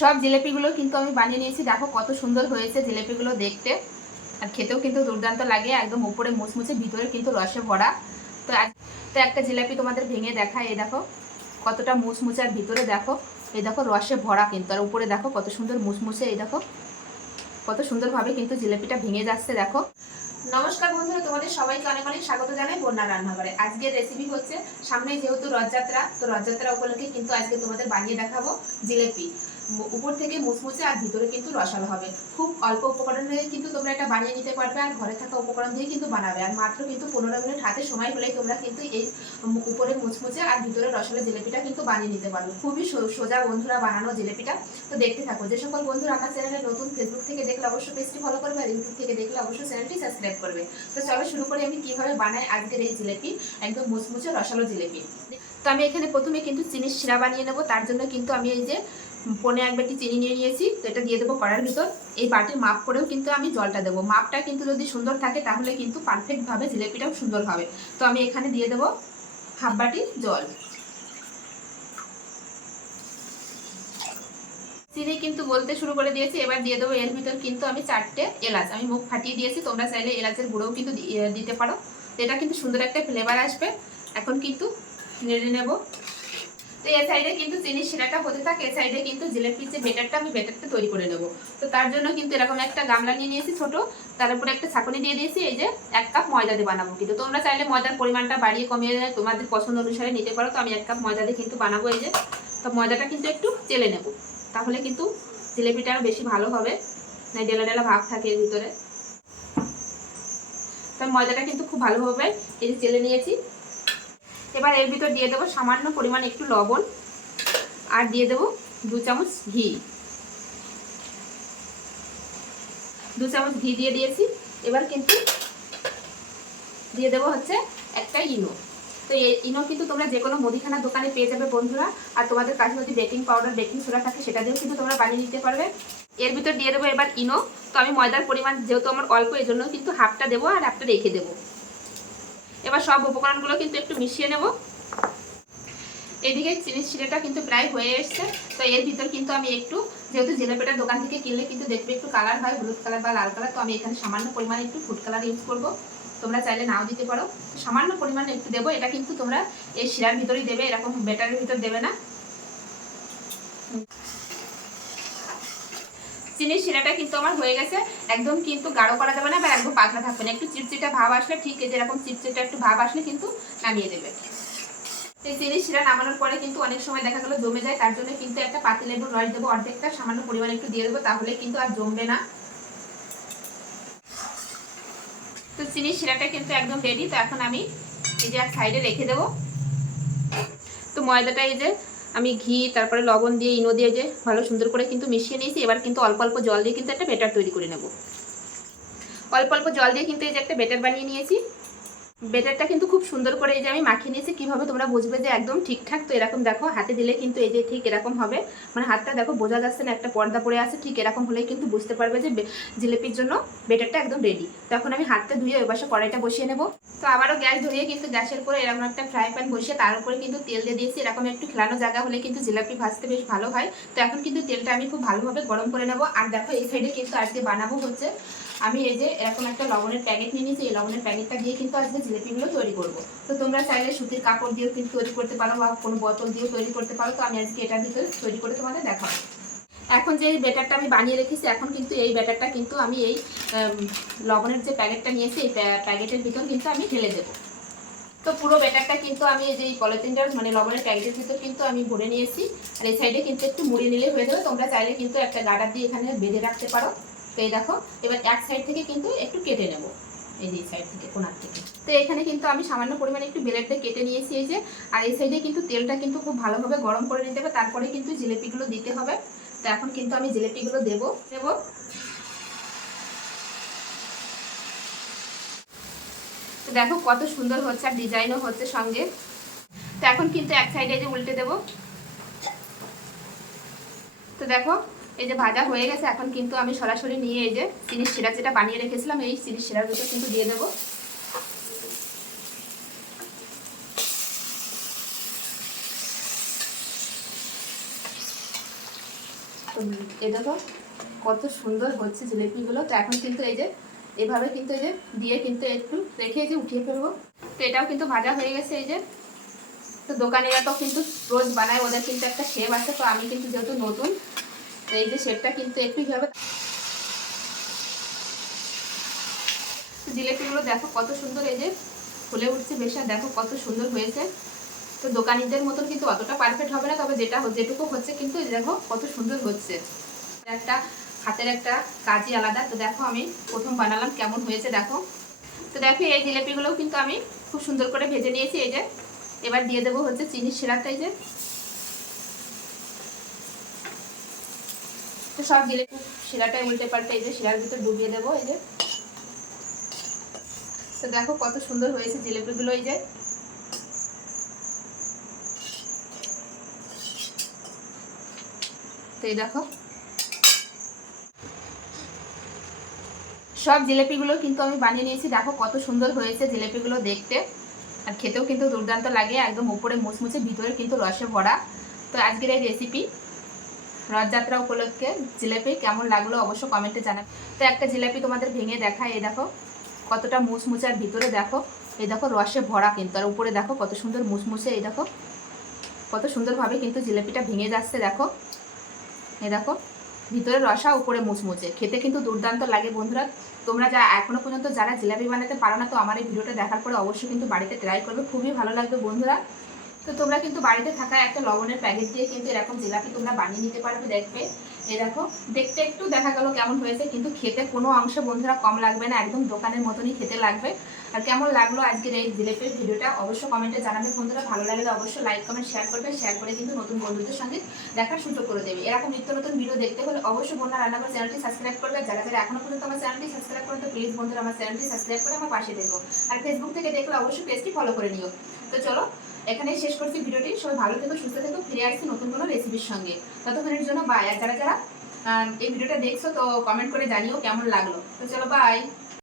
সব জিলেপিগুলো কিন্তু আমি বানিয়ে নিয়েছি। দেখো কত সুন্দর হয়েছে জিলেপিগুলো দেখতে। আর খেতেও কিন্তু দুর্দান্ত লাগে, একদম উপরে মুচমুচে ভিতরে কিন্তু রসে ভরা। তো তো একটা জিলাপি তোমাদের ভেঙে দেখায় এই দেখো। কতটা মুচমুচে আর ভিতরে দেখো। এই দেখো রসে ভরা কিন্তু। আর উপরে দেখো কত সুন্দর মুচমুচে এই দেখো। কত সুন্দরভাবে কিন্তু জিলাপিটা ভেঙে যাচ্ছে, দেখো। নমস্কার বন্ধুরা, তোমাদের সবাইকে অনেক অনেক স্বাগত জানাই বন্যা রান্নাঘরে। আজকের রেসিপি হচ্ছে সামনে যেহেতু রথযাত্রা, তো রথযাত্রা উপলক্ষে কিন্তু আজকে তোমাদের বানিয়ে দেখাবো জিলেপি। উপর থেকে মুচমুচে আর ভিতরে কিন্তু রসালো হবে। খুব অল্প উপকরণ দিয়ে কিন্তু তোমরা এটা বানিয়ে নিতে পারবে আর ঘরে থাকা উপকরণ দিয়ে কিন্তু বানাবে। আর মাত্র কিন্তু পনেরো মিনিট হাতে সময় হলেই তোমরা কিন্তু এই উপরে মুচমুচে আর ভিতরে রসালো জিলেপিটা কিন্তু বানিয়ে নিতে পারবে। খুবই সোজা বন্ধুরা বানানো জিলেপিটা। তো দেখতে থাকো, যে সকল বন্ধুরা আমার চ্যানেলে নতুন ফেসবুক থেকে দেখলে অবশ্যই পেজটি ফলো করবে আর ইউটিউব থেকে দেখলে অবশ্যই চ্যানেলটি সাবস্ক্রাইব করবে। তো চলো শুরু করি আমি কীভাবে বানাই আজকের এই জিলেপি, একদম মুচমুচে রসালো জিলেপি। তো আমি এখানে প্রথমে কিন্তু চিনির শিরা বানিয়ে নেব। তার জন্য কিন্তু আমি এই যে পনে এক বাটি চিনি নিয়ে নিয়েছি, তো এটা দিয়ে দেবো কড়ার ভিতর। এই বাটির মাপ করেও কিন্তু আমি জলটা দেবো। মাপটা কিন্তু যদি সুন্দর থাকে, তাহলে কিন্তু পারফেক্টভাবে জিলেপিটাও সুন্দর হবে। তো আমি এখানে দিয়ে দেবো হাফ বাটি জল। চিনি কিন্তু বলতে শুরু করে দিয়েছি। এবার দিয়ে দেবো এর ভিতর কিন্তু আমি চারটে এলাচ। আমি মুখ ফাটিয়ে দিয়েছি, তোমরা চাইলে এলাচের গুঁড়োও কিন্তু দিতে পারো। এটা কিন্তু সুন্দর একটা ফ্লেভার আসবে। এখন কিন্তু নেড়ে নেব। তো এই সাইডে কিন্তু চিনির শিরাটা হতে থাকে এই সাইডে কিন্তু জিলেপির যে বেটারটা আমি বেটারটা তৈরি করে নেব। তো তার জন্য কিন্তু এরকম একটা গামলা নিয়ে নিয়েছি ছোট, তার উপরে একটা ছাঁকনি দিয়ে দিয়েছি, এই যে এক কাপ ময়দা দিয়ে বানাবো কিন্তু। তোমরা চাইলে ময়দার পরিমাণটা বাড়িয়ে কমিয়ে তোমাদের পছন্দ অনুসারে নিতে পারো। তো আমি এক কাপ ময়দা দিয়ে কিন্তু বানাবো এই যে। তো ময়দাটা কিন্তু একটু চেলে নেব। তাহলে কিন্তু জিলেপিটা আরও বেশি ভালো হবে। না, ডেলা ডেলা ভাব থাকে এর ভিতরে। তো ময়দাটা কিন্তু খুব ভালোভাবে এই যে চেলে নিয়েছি। এবার এর ভিতর দিয়ে দেবো সামান্য পরিমাণ একটু লবণ আর দিয়ে দেবো দু চামচ ঘি। দু চামচ ঘি দিয়ে দিয়েছি। এবার কিন্তু দিয়ে দেবো হচ্ছে একটা ইনো। তো ইনো কিন্তু তোমরা যে কোনো মুদিখানার দোকানে পেয়ে যাবে বন্ধুরা। আর তোমাদের কাছে যদি বেকিং পাউডার, বেকিং সোডা থাকে, সেটা দিয়েও কিন্তু তোমরা বানিয়ে নিতে পারবে। এর ভিতর দিয়ে দেবো এবার ইনো। তো আমি ময়দার পরিমাণ যেহেতু আমার অল্প এই জন্য কিন্তু হাফটা দেবো আর হাফটা রেখে দেবো। এবার সব উপকরণগুলো কিন্তু একটু মিশিয়ে নেব। এদিকে চিনির শিরেটা কিন্তু প্রায় হয়ে এসছে। তো এর ভিতর কিন্তু আমি একটু, যেহেতু জিলেপিটা দোকান থেকে কিনলে কিন্তু দেখবে একটু কালার হয়, হলুদ কালার বা লাল কালার তো আমি এখানে সামান্য পরিমাণে একটু ফুড কালার ইউজ করব। তোমরা চাইলে নাও দিতে পারো। সামান্য পরিমাণে একটু দেবো, এটা কিন্তু তোমরা এই শিরার ভিতরেই দেবে, এরকম বেটারের ভিতর দেবে না। চিনির শিরাটা কিন্তু আমার হয়ে গেছে। একদম কিন্তু গাঢ় করা যাবে না বা একদম পাতলা থাকবে না। একটু চিটচিটা ভাব আসলে ঠিক যেরকম চিটচিটা একটু ভাব আসলে কিন্তু নামিয়ে দেবে। এই চিনির শিরা নামানোর পরে কিন্তু অনেক সময় দেখা গেলো জমে যায়, তার জন্য কিন্তু একটা পাতি লেবুর রস দেবো, অর্ধেকটা সামান্য পরিমাণে একটু দিয়ে দেবো, তাহলে কিন্তু আর জমবে না। তো চিনির শিরাটা কিন্তু একদম রেডি তো এখন আমি এই যে এক সাইডে রেখে দেবো। তো ময়দাটা এই যে আমি ঘি, তারপরে লবণ দিয়ে, ইনো দিয়ে যে ভালো সুন্দর করে কিন্তু মিশিয়ে নিয়েছি, এবার কিন্তু অল্প অল্প জল দিয়ে কিন্তু একটা বেটার তৈরি করে নেব। অল্প অল্প জল দিয়ে কিন্তু এই যে একটা বেটার বানিয়ে নিয়েছি। বেটারটা কিন্তু খুব সুন্দর করে এই যে আমি মাখিয়ে নিয়েছি, কীভাবে তোমরা বুঝবে যে একদম ঠিকঠাক? তো এরকম দেখো, হাতে দিলে কিন্তু এই যে ঠিক এরকম হবে। মানে হাতটা দেখো, বোঝা যাচ্ছে না, একটা পর্দা পড়ে আছে, ঠিক এরকম হলে কিন্তু বুঝতে পারবে যে জিলিপির জন্য বেটারটা একদম রেডি তখন আমি হাতটা ধুয়ে ওই পাশে কড়াইটা বসিয়ে নেব। তো আবারও গ্যাস ধরিয়ে কিন্তু গ্যাসের উপরে এরকম একটা ফ্রাই প্যান বসিয়ে তার উপরে কিন্তু তেল দিয়ে দিয়েছি। এরকম একটু খেলানো জায়গা হলে কিন্তু জিলাপি ভাজতে বেশ ভালো হয়। তো এখন কিন্তু তেলটা আমি খুব ভালোভাবে গরম করে নেব। আর দেখো এই সাইডে কিন্তু আজকে বানাবো হচ্ছে আমি এই যে এরকম একটা লবণের প্যাকেট নিয়ে নিয়েছি, এই লবণের প্যাকেটটা দিয়ে কিন্তু আজকে জিলিপিগুলো তৈরি করব। তো তোমরা চাইলে সুতির কাপড় দিয়েও কিন্তু তৈরি করতে পারো বা কোনো বোতল দিয়েও তৈরি করতে পারো। তো আমি আজকে এটার ভিতরে তৈরি করে তোমাদের দেখাবো। এখন যে ব্যাটারটা আমি বানিয়ে রেখেছি, এখন কিন্তু এই ব্যাটারটা কিন্তু আমি এই লবণের যে প্যাকেটটা নিয়েছি, এই প্যাকেটের ভিতর কিন্তু আমি ঢেলে দেবো। তো পুরো ব্যাটারটা কিন্তু আমি এই যে এই মানে লবণের প্যাকেটের ভিতর কিন্তু আমি ভরে নিয়েছি। আর এই সাইডে কিন্তু একটু মুড়ি নিলে হয়ে যাবে। তোমরা চাইলে কিন্তু একটা গাডার দিয়ে এখানে বেঁধে রাখতে পারো। এই দেখো, এবার এক সাইড থেকে কিন্তু একটু কেটে নেব। এই যে এই সাইড থেকে, কোনার থেকে। তো এখানে কিন্তু আমি সামান্য পরিমাণে একটু ব্লেড কেটে নিয়েছি এই যে, আর এই সাইডে কিন্তু তেলটা কিন্তু খুব ভালোভাবে গরম করে নিতে হবে, তারপরে কিন্তু জিলেপিগুলো দিতে হবে। তো এখন কিন্তু আমি জিলেপিগুলো দেবো দেবো। তো দেখো কত সুন্দর হচ্ছে আর ডিজাইনও হচ্ছে সঙ্গে। তো এখন কিন্তু এক সাইডে যে উল্টে দেবো। তো দেখো এই যে ভাজা হয়ে গেছে, এখন কিন্তু আমি সরাসরি নিয়ে এই যে চিনির শিরা যেটা বানিয়ে রেখেছিলাম, এই চিনির শিরার ভিতরে কিন্তু দিয়ে দেবো। এই দেখো, কত সুন্দর হচ্ছে জিলিপিগুলো। তো এখন কিন্তু এই যে, এভাবে কিন্তু এই যে দিয়ে কিন্তু একটু রেখে যে উঠিয়ে ফেলব। তো এটাও কিন্তু ভাজা হয়ে গেছে এই যে। তো দোকানিরা তো কিন্তু রোজ বানায়, ওদের কিন্তু একটা শেপ আছে। তো আমি কিন্তু যেহেতু নতুন এই যে শেপটা কিন্তু একটু হবে জিলেপিগুলো দেখো কত সুন্দর এই যে ফুলে উঠছে, বেশ দেখো কত সুন্দর হয়েছে। তো দোকানিদের মতন কিন্তু অতটা পারফেক্ট হবে না, তবে যেটা যেটুকু হচ্ছে কিন্তু দেখো কত সুন্দর হচ্ছে। একটা হাতের একটা কাজই আলাদা। তো দেখো আমি প্রথম বানালাম কেমন হয়েছে, দেখো। তো দেখো এই জিলেপিগুলোও কিন্তু আমি খুব সুন্দর করে ভেজে নিয়েছি, এই যে। এবার দিয়ে দেবো হচ্ছে চিনির শিরাটা, এই যে। তো সব জিলেপি শিরাটাই উল্টে পাল্টে, এই যে শিরার ভিতর ডুবিয়ে দেবো, এই যে। তো দেখো কত সুন্দর হয়েছে জিলেপিগুলো, এই যে। তো এই দেখো। সব জিলেপিগুলো কিন্তু আমি বানিয়ে নিয়েছি, দেখো কত সুন্দর হয়েছে জিলেপিগুলো দেখতে। আর খেতেও কিন্তু দুর্দান্ত লাগে, একদম উপরে মুচমুচে, ভিতরে কিন্তু রসে ভরা। তো আজকের এই রেসিপি রথযাত্রা উপলক্ষে জিলেপি কেমন লাগল অবশ্য কমেন্টে জানাবে। তো একটা জিলেপি তোমাদের ভেঙে দেখায়, এই দেখো, কতটা মুচমুচে আর ভিতরে দেখো, এই দেখো রসে ভরা কিন্তু, আর উপরে দেখো কত সুন্দর মুচমুচে এই দেখো, কত সুন্দরভাবে কিন্তু জিলেপিটা ভেঙে যাচ্ছে, দেখো, এই দেখো, ভিতরে রসা, উপরে মুচমুচে খেতে কিন্তু দুর্দান্ত লাগে বন্ধুরা। তোমরা যা এখনও পর্যন্ত যারা জিলাপি বানাতে পারো না, তো আমার এই ভিডিওটা দেখার পরে অবশ্যই কিন্তু বাড়িতে ট্রাই করবে, খুবই ভালো লাগবে বন্ধুরা। তো তোমরা কিন্তু বাড়িতে থাকা একটা লবণের প্যাকেট দিয়ে কিন্তু এরকম জিলাপি তোমরা বানিয়ে নিতে পারবে দেখবে। এই দেখো, দেখতে একটু দেখা গেল কেমন হয়েছে, কিন্তু খেতে কোনো অংশে বন্ধুরা কম লাগবে না, একদম দোকানের মতনই খেতে লাগবে। আর কেমন লাগল আজকের এই জিলেপির ভিডিওটা অবশ্যই কমেন্টে জানাবে। বন্ধুরা, ভালো লাগলে অবশ্যই লাইক কমেন্ট শেয়ার করবে। শেয়ার করে কিন্তু নতুন বন্ধুদের সঙ্গে দেখার সুযোগ করে দেবে। এরকম নিত্য নতুন ভিডিও দেখতে হলে অবশ্যই বন্ধুরা রান্নাঘর চ্যানেলটি সাবস্ক্রাইব করবে। যারা যারা এখনও পর্যন্ত আমার চ্যানেলটি সাবস্ক্রাইব করে তো প্লিজ বন্ধুরা আমার চ্যানেলটি সাবস্ক্রাইব করে আমার পাশে দেখো আর ফেসবুক থেকে দেখলে অবশ্যই পেজটি ফলো করে নিও। তো চলো এখানেই শেষ করছি ভিডিওটি। সবাই ভালো থেকো, সুস্থ থেকো, ফিরে আসছি নতুন কোনো রেসিপির সঙ্গে। ততক্ষণের জন্য বাই আর যারা যারা এই ভিডিওটা দেখছ, তো কমেন্ট করে জানিও কেমন লাগল। তো চলো বাই